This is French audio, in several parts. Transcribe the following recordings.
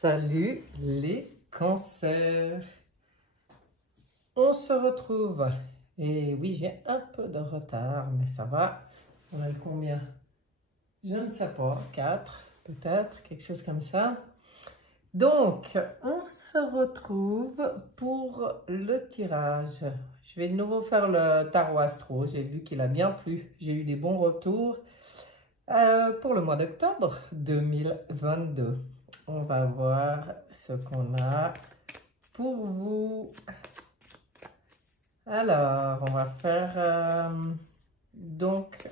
Salut les cancers. On se retrouve. Et oui, j'ai un peu de retard, mais ça va. On a le combien? Je ne sais pas, 4 peut-être, quelque chose comme ça. Donc, on se retrouve pour le tirage. Je vais de nouveau faire le tarot astro. J'ai vu qu'il a bien plu. J'ai eu des bons retours pour le mois d'octobre 2022. On va voir ce qu'on a pour vous. Alors, on va faire donc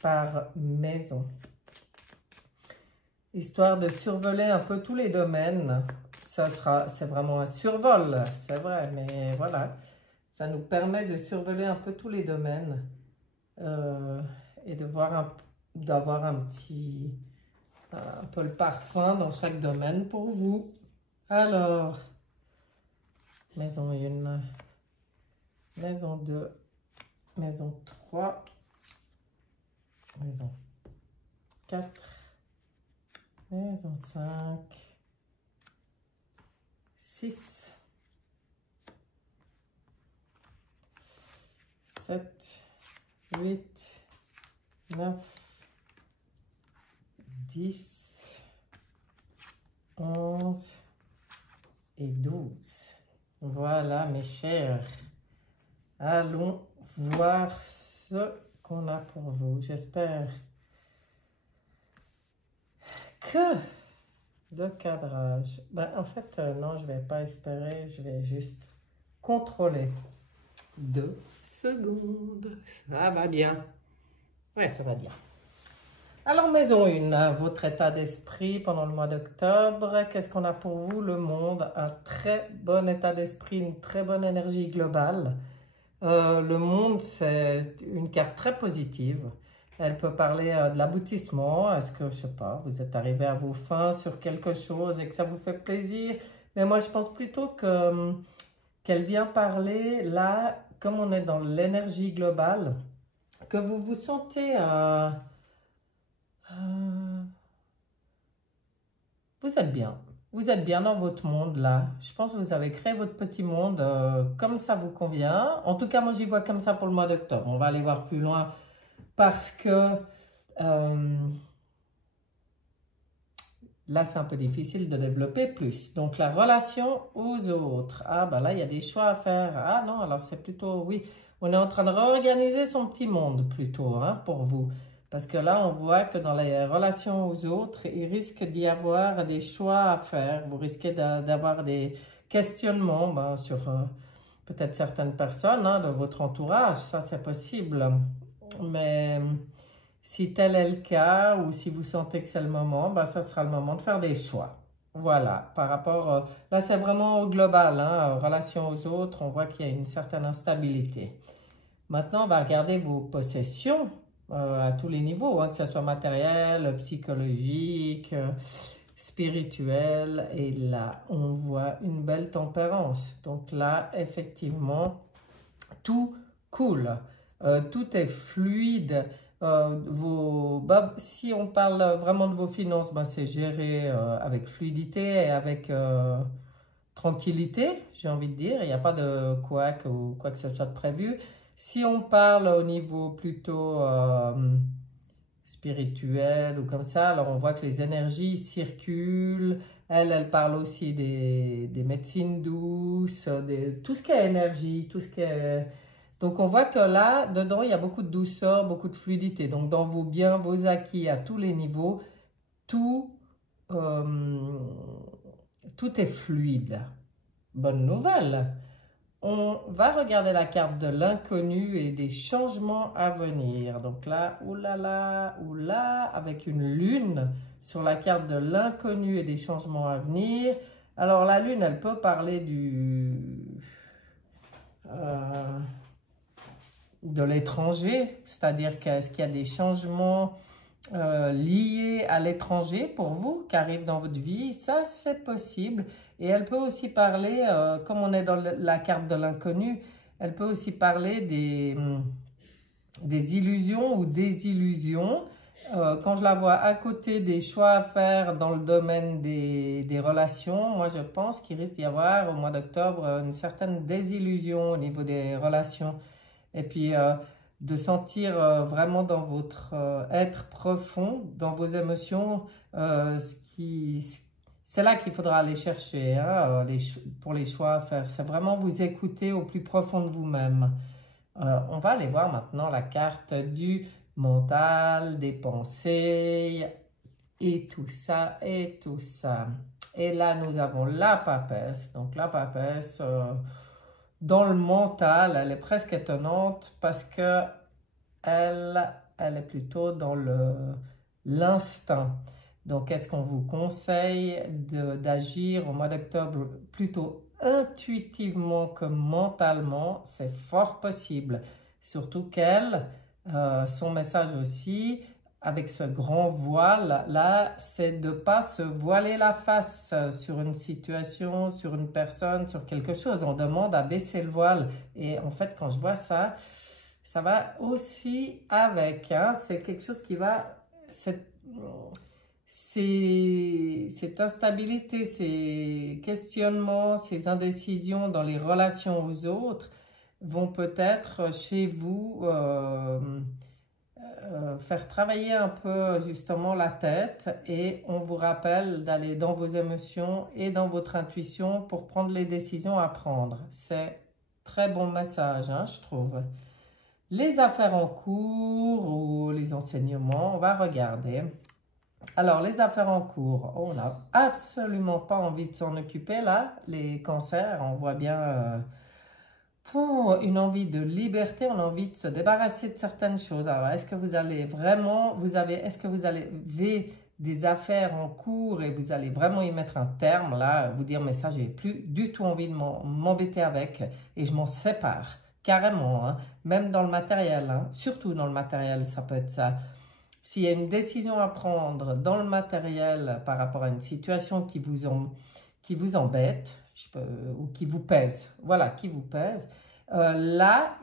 par maison. Histoire de survoler un peu tous les domaines. C'est vraiment un survol, c'est vrai, mais voilà. Ça nous permet de survoler un peu tous les domaines et de voir d'avoir un peu le parfum dans chaque domaine pour vous. Alors, maison 1, maison 2, maison 3, maison 4, maison 5, 6, 7, 8, 9, 10, 11 et 12. Voilà mes chers. Allons voir ce qu'on a pour vous. J'espère que le cadrage... en fait, non, je ne vais pas espérer. Je vais juste contrôler. 2 secondes. Ça va bien. Ouais, ça va bien. Alors, maison 1, votre état d'esprit pendant le mois d'octobre. Qu'est-ce qu'on a pour vous? Le monde, un très bon état d'esprit, une très bonne énergie globale. Le monde, c'est une carte très positive. Elle peut parler de l'aboutissement. Est-ce que, je sais pas, vous êtes arrivé à vos fins sur quelque chose et que ça vous fait plaisir? Mais moi, je pense plutôt qu'elle vient parler, là, comme on est dans l'énergie globale, que vous vous sentez... vous êtes bien. Vous êtes bien dans votre monde là. Je pense que vous avez créé votre petit monde comme ça vous convient. En tout cas, moi j'y vois comme ça pour le mois d'octobre. On va aller voir plus loin parce que là c'est un peu difficile de développer plus. Donc la relation aux autres. Ah bah là il y a des choix à faire. Ah non, alors c'est plutôt, oui, on est en train de réorganiser son petit monde plutôt hein, pour vous. Parce que là, on voit que dans les relations aux autres, il risque d'y avoir des choix à faire. Vous risquez d'avoir des questionnements sur peut-être certaines personnes hein, de votre entourage. Ça, c'est possible. Mais si tel est le cas ou si vous sentez que c'est le moment, ça sera le moment de faire des choix. Voilà, par rapport... là, c'est vraiment au global. Hein, relation aux autres, on voit qu'il y a une certaine instabilité. Maintenant, on va regarder vos possessions. À tous les niveaux, hein, que ce soit matériel, psychologique, spirituel. Et là, on voit une belle tempérance. Donc là, effectivement, tout coule. Tout est fluide. Si on parle vraiment de vos finances, c'est géré avec fluidité et avec tranquillité, j'ai envie de dire. Il n'y a pas de couac ou quoi que ce soit de prévu. Si on parle au niveau plutôt spirituel ou comme ça, alors on voit que les énergies circulent. Elle parle aussi des médecines douces, tout ce qui est énergie, tout ce qui est... Donc on voit que là, dedans, il y a beaucoup de douceur, beaucoup de fluidité. Donc dans vos biens, vos acquis à tous les niveaux, tout est fluide. Bonne nouvelle! On va regarder la carte de l'inconnu et des changements à venir. Donc là, oulala, oula, avec une lune sur la carte de l'inconnu et des changements à venir. Alors la lune, elle peut parler de l'étranger, c'est-à-dire qu'est-ce qu'il y a des changements liés à l'étranger pour vous qui arrivent dans votre vie, ça c'est possible. Et elle peut aussi parler, comme on est dans la carte de l'inconnu, elle peut aussi parler des illusions ou désillusions quand je la vois à côté des choix à faire dans le domaine des relations, moi je pense qu'il risque d'y avoir au mois d'octobre une certaine désillusion au niveau des relations. Et puis de sentir vraiment dans votre être profond, dans vos émotions, c'est là qu'il faudra aller chercher hein, pour les choix à faire. C'est vraiment vous écouter au plus profond de vous-même. On va aller voir maintenant la carte du mental, des pensées, et tout ça, et tout ça. Et là, nous avons la papesse. Donc la papesse, dans le mental, elle est presque étonnante parce que elle est plutôt dans l'instinct. Donc, est-ce qu'on vous conseille d'agir au mois d'octobre plutôt intuitivement que mentalement? C'est fort possible. Surtout qu'elle, son message aussi, avec ce grand voile, là, c'est de ne pas se voiler la face sur une situation, sur une personne, sur quelque chose. On demande à baisser le voile. Et en fait, quand je vois ça, ça va aussi avec. Hein, c'est quelque chose qui va... Cette instabilité, ces questionnements, ces indécisions dans les relations aux autres vont peut-être chez vous faire travailler un peu justement la tête et on vous rappelle d'aller dans vos émotions et dans votre intuition pour prendre les décisions à prendre. C'est très bon message, hein, je trouve. Les affaires en cours ou les enseignements, on va regarder. Alors, les affaires en cours, on n'a absolument pas envie de s'en occuper là. Les cancers, on voit bien pour une envie de liberté, on a envie de se débarrasser de certaines choses. Alors, est-ce que vous allez vraiment, est-ce que vous avez des affaires en cours et vous allez vraiment y mettre un terme là, vous dire, mais ça, j'ai plus du tout envie de m'embêter avec et je m'en sépare carrément, hein, même dans le matériel, hein, surtout dans le matériel, ça peut être ça. S'il y a une décision à prendre dans le matériel par rapport à une situation qui vous embête ou qui vous pèse, voilà, qui vous pèse, là,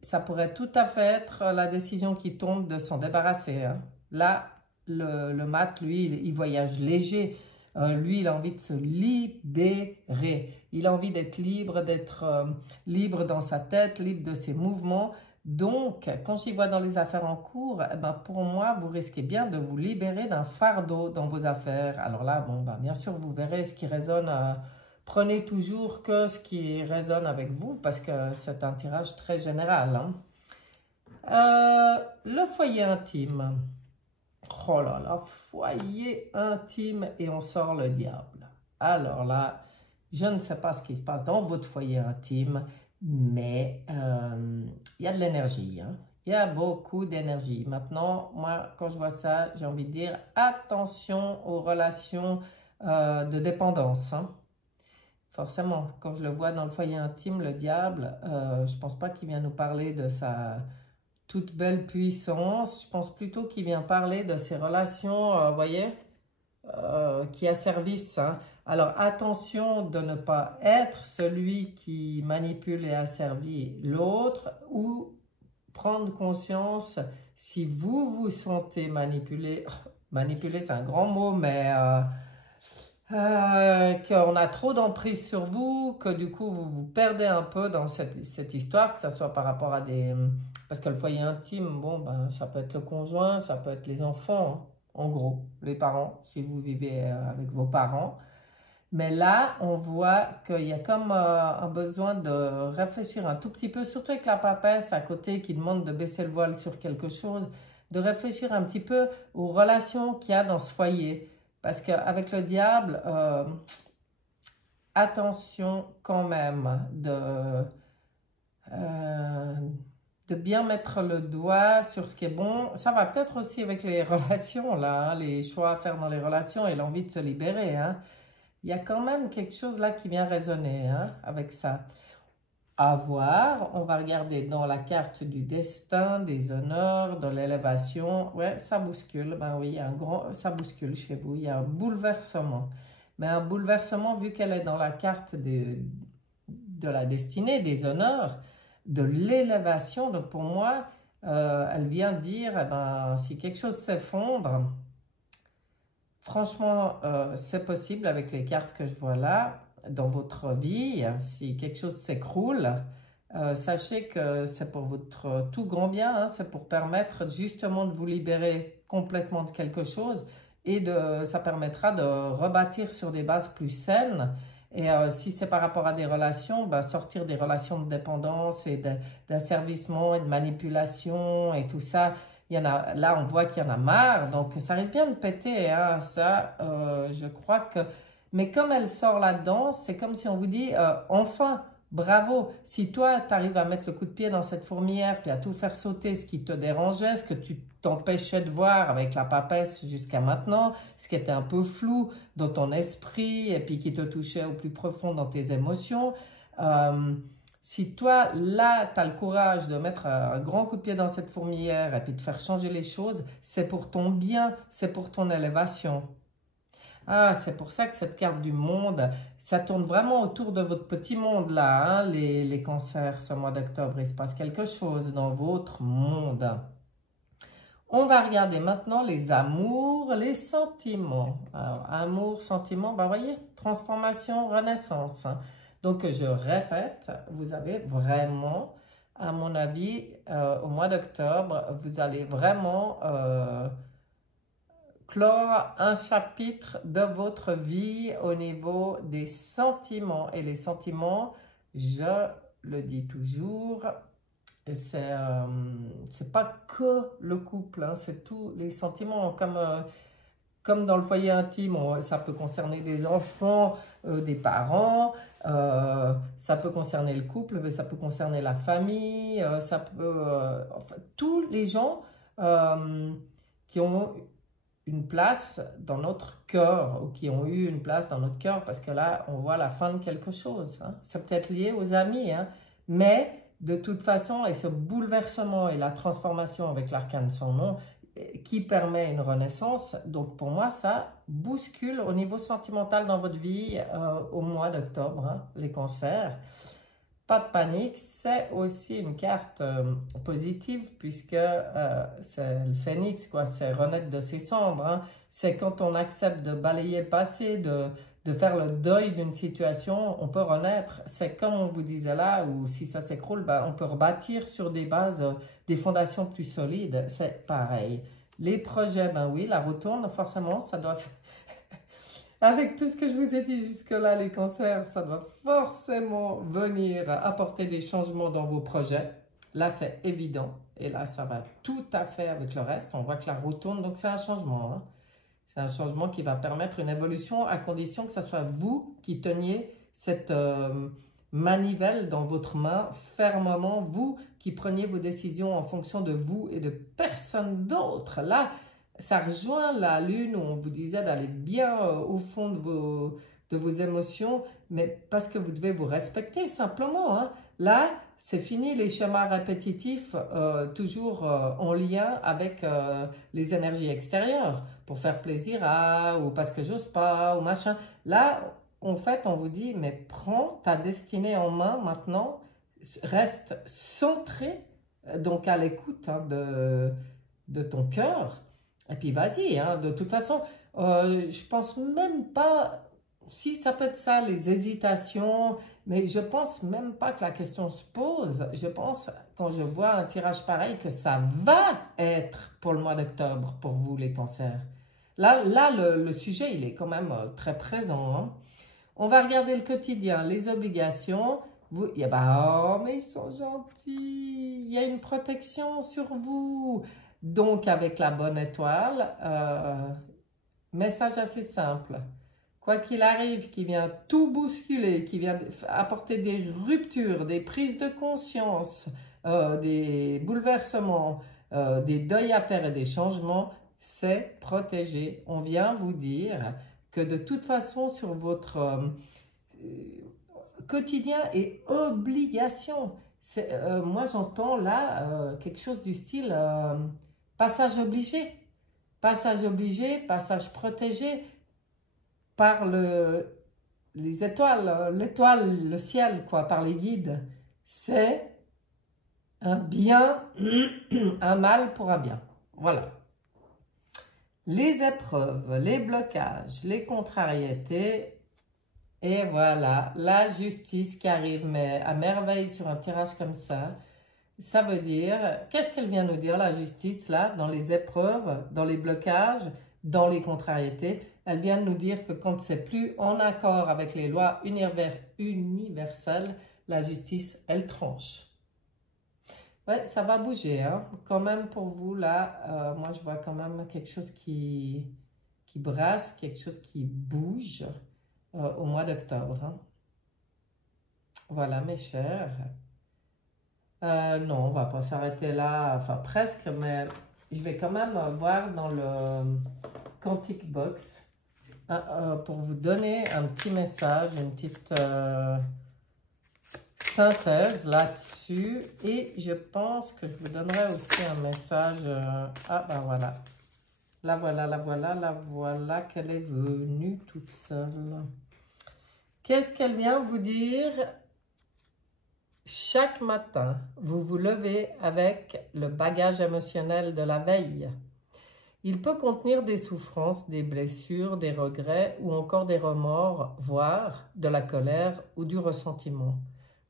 ça pourrait tout à fait être la décision qui tombe de s'en débarrasser. Hein. Là, le mat, lui, il voyage léger. Lui, il a envie de se libérer. Il a envie d'être libre dans sa tête, libre de ses mouvements. Donc, quand j'y vois dans les affaires en cours, eh ben, pour moi, vous risquez bien de vous libérer d'un fardeau dans vos affaires. Alors là, bon, ben, bien sûr, vous verrez ce qui résonne. Prenez toujours que ce qui résonne avec vous, parce que c'est un tirage très général. Hein. Le foyer intime. Oh là là, foyer intime et on sort le diable. Alors là, je ne sais pas ce qui se passe dans votre foyer intime, mais il y a de l'énergie. Hein. Il y a beaucoup d'énergie. Maintenant, moi, quand je vois ça, j'ai envie de dire attention aux relations de dépendance. Hein. Forcément, quand je le vois dans le foyer intime, le diable, je ne pense pas qu'il vient nous parler de sa toute belle puissance. Je pense plutôt qu'il vient parler de ses relations, vous voyez, qui asservissent. Hein. Alors, attention de ne pas être celui qui manipule et asservit l'autre ou prendre conscience si vous vous sentez manipulé. Manipuler, c'est un grand mot, mais qu'on a trop d'emprise sur vous, que du coup vous vous perdez un peu dans cette histoire, que ce soit par rapport à des... Parce que le foyer intime, bon, ben, ça peut être le conjoint, ça peut être les enfants, hein, en gros, les parents, si vous vivez avec vos parents. Mais là, on voit qu'il y a comme un besoin de réfléchir un tout petit peu, surtout avec la papesse à côté qui demande de baisser le voile sur quelque chose, de réfléchir un petit peu aux relations qu'il y a dans ce foyer. Parce qu'avec le diable, attention quand même de bien mettre le doigt sur ce qui est bon. Ça va peut-être aussi avec les relations, là, hein, les choix à faire dans les relations et l'envie de se libérer. Hein. Il y a quand même quelque chose là qui vient résonner hein, avec ça. À voir, on va regarder dans la carte du destin, des honneurs, de l'élévation. Ouais, ça bouscule. Ben oui, ça bouscule chez vous. Il y a un bouleversement. Mais un bouleversement, vu qu'elle est dans la carte de la destinée, des honneurs, de l'élévation. Donc pour moi, elle vient dire, eh ben, si quelque chose s'effondre, franchement, c'est possible avec les cartes que je vois là, dans votre vie. Si quelque chose s'écroule, sachez que c'est pour votre tout grand bien, hein, c'est pour permettre justement de vous libérer complètement de quelque chose et ça permettra de rebâtir sur des bases plus saines. Et si c'est par rapport à des relations, ben, sortir des relations de dépendance et d'asservissement et de manipulation et tout ça, il y en a, là, on voit qu'il y en a marre, donc ça risque bien de péter, hein, ça, je crois que... Mais comme elle sort là-dedans, c'est comme si on vous dit, enfin, bravo, si toi, tu arrives à mettre le coup de pied dans cette fourmilière, puis à tout faire sauter ce qui te dérangeait, ce que tu t'empêchais de voir avec la papesse jusqu'à maintenant, ce qui était un peu flou dans ton esprit, et puis qui te touchait au plus profond dans tes émotions, si toi, là, tu as le courage de mettre un grand coup de pied dans cette fourmilière et puis de faire changer les choses, c'est pour ton bien, c'est pour ton élévation. Ah, c'est pour ça que cette carte du monde, ça tourne vraiment autour de votre petit monde là, hein, les cancers, ce mois d'octobre. Il se passe quelque chose dans votre monde. On va regarder maintenant les amours, les sentiments. Alors, amour, sentiment, bah voyez, transformation, renaissance, hein. Donc, je répète, vous avez vraiment, à mon avis, au mois d'octobre, vous allez vraiment clore un chapitre de votre vie au niveau des sentiments. Et les sentiments, je le dis toujours, c'est pas que le couple, hein, c'est tous les sentiments, comme dans le foyer intime, ça peut concerner des enfants, des parents, ça peut concerner le couple, mais ça peut concerner la famille, ça peut, enfin, tous les gens qui ont une place dans notre cœur, ou qui ont eu une place dans notre cœur, parce que là, on voit la fin de quelque chose, hein. C'est peut-être lié aux amis, hein, mais de toute façon, et ce bouleversement et la transformation avec l'arcane son nom, qui permet une renaissance, donc pour moi, ça bouscule au niveau sentimental dans votre vie au mois d'octobre, hein, les cancers. Pas de panique, c'est aussi une carte positive puisque c'est le phénix, quoi, c'est renaître de ses cendres, hein. C'est quand on accepte de balayer le passé, de faire le deuil d'une situation, on peut renaître. C'est comme on vous disait là, ou si ça s'écroule, ben, on peut rebâtir sur des bases, des fondations plus solides. C'est pareil. Les projets, ben oui, la retourne, forcément, ça doit... Avec tout ce que je vous ai dit jusque-là, les cancers, ça doit forcément venir apporter des changements dans vos projets. Là, c'est évident. Et là, ça va tout à fait avec le reste. On voit que la roue tourne, donc c'est un changement, hein. C'est un changement qui va permettre une évolution à condition que ce soit vous qui teniez cette manivelle dans votre main fermement, vous qui preniez vos décisions en fonction de vous et de personne d'autre. Là, ça rejoint la lune où on vous disait d'aller bien au fond de vos émotions, mais parce que vous devez vous respecter simplement, hein. Là, c'est fini les schémas répétitifs, toujours en lien avec les énergies extérieures, pour faire plaisir à, ou parce que j'ose pas, ou machin. Là, en fait, on vous dit, mais prends ta destinée en main maintenant, reste centré, donc à l'écoute, hein, de ton cœur. Et puis vas-y, hein, de toute façon, je pense même pas, si ça peut être ça, les hésitations, mais je pense même pas que la question se pose. Je pense, quand je vois un tirage pareil, que ça va être pour le mois d'octobre, pour vous les cancers. Là le sujet, il est quand même très présent, hein. On va regarder le quotidien, les obligations. Vous, bah, oh, mais ils sont gentils, il y a une protection sur vous. Donc, avec la bonne étoile, message assez simple. Quoi qu'il arrive, qui vient tout bousculer, qui vient apporter des ruptures, des prises de conscience, des bouleversements, des deuils à faire et des changements, c'est protégé. On vient vous dire que de toute façon, sur votre quotidien et obligation, moi j'entends là quelque chose du style... passage obligé, passage protégé par les étoiles, l'étoile, le ciel, quoi, par les guides. C'est Un bien, un mal pour un bien. Voilà. Les épreuves, les blocages, les contrariétés. Et voilà, la justice qui arrive mais à merveille sur un tirage comme ça. Ça veut dire, qu'est-ce qu'elle vient nous dire, la justice, là, dans les épreuves, dans les blocages, dans les contrariétés? Elle vient nous dire que quand c'est plus en accord avec les lois universelles, la justice, elle tranche. Ouais, ça va bouger, hein. Quand même pour vous, là, moi je vois quand même quelque chose qui brasse, quelque chose qui bouge au mois d'octobre. Hein. Voilà, mes chers. Non, on va pas s'arrêter là, enfin presque, mais je vais quand même voir dans le Quantic Box pour vous donner un petit message, une petite synthèse là-dessus. Et je pense que je vous donnerai aussi un message. Ah ben voilà. La voilà, la voilà, la voilà qu'elle est venue toute seule. Qu'est-ce qu'elle vient vous dire? Chaque matin, vous vous levez avec le bagage émotionnel de la veille. Il peut contenir des souffrances, des blessures, des regrets ou encore des remords, voire de la colère ou du ressentiment.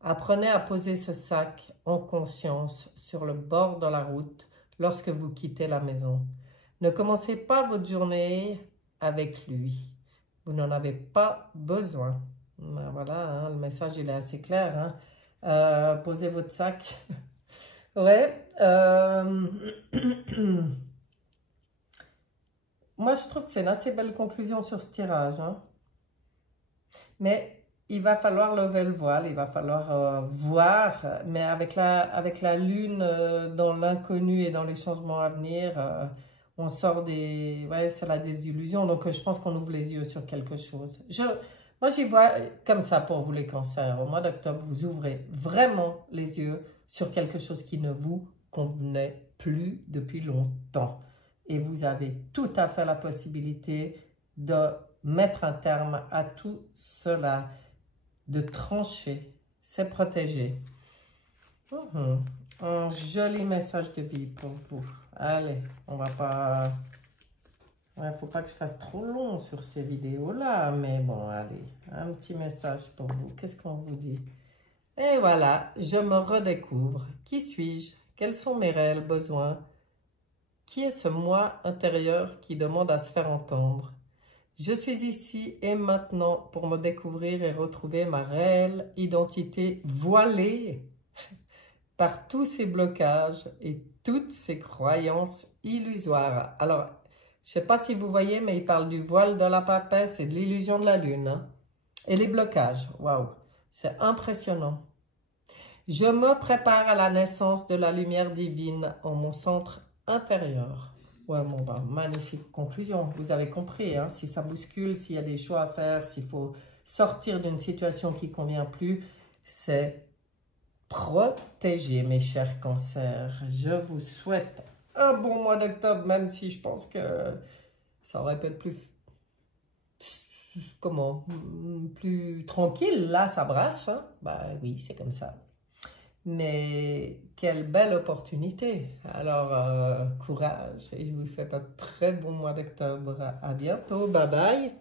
Apprenez à poser ce sac en conscience sur le bord de la route lorsque vous quittez la maison. Ne commencez pas votre journée avec lui. Vous n'en avez pas besoin. Ben voilà, hein, le message il est assez clair. Hein. Posez votre sac. Ouais. Moi, je trouve que c'est une assez belle conclusion sur ce tirage. Hein. Mais il va falloir lever le voile, il va falloir voir, mais avec la lune dans l'inconnu et dans les changements à venir, on sort des... Ouais, c'est la désillusion, donc je pense qu'on ouvre les yeux sur quelque chose. Moi, j'y vois comme ça pour vous les cancers. Au mois d'octobre, vous ouvrez vraiment les yeux sur quelque chose qui ne vous convenait plus depuis longtemps. Et vous avez tout à fait la possibilité de mettre un terme à tout cela, de trancher, c'est protéger. Un joli message de vie pour vous. Allez, on va pas... Ouais, faut pas que je fasse trop long sur ces vidéos-là, mais bon, allez, un petit message pour vous. Qu'est-ce qu'on vous dit? Et voilà, je me redécouvre. Qui suis-je? Quels sont mes réels besoins? Qui est ce moi intérieur qui demande à se faire entendre? Je suis ici et maintenant pour me découvrir et retrouver ma réelle identité voilée par tous ces blocages et toutes ces croyances illusoires. Alors, je ne sais pas si vous voyez, mais il parle du voile de la papesse et de l'illusion de la lune. Hein? Et les blocages, waouh, c'est impressionnant. Je me prépare à la naissance de la lumière divine en mon centre intérieur. Ouais, bon, bah, magnifique conclusion. Vous avez compris, hein, si ça bouscule, s'il y a des choix à faire, s'il faut sortir d'une situation qui ne convient plus, c'est protéger, mes chers cancers. Je vous souhaite un bon mois d'octobre, même si je pense que ça aurait pu être plus... Comment? Plus tranquille. Là, ça brasse. Hein? Bah oui, c'est comme ça. Mais quelle belle opportunité. Alors, courage et je vous souhaite un très bon mois d'octobre. À bientôt. Bye bye.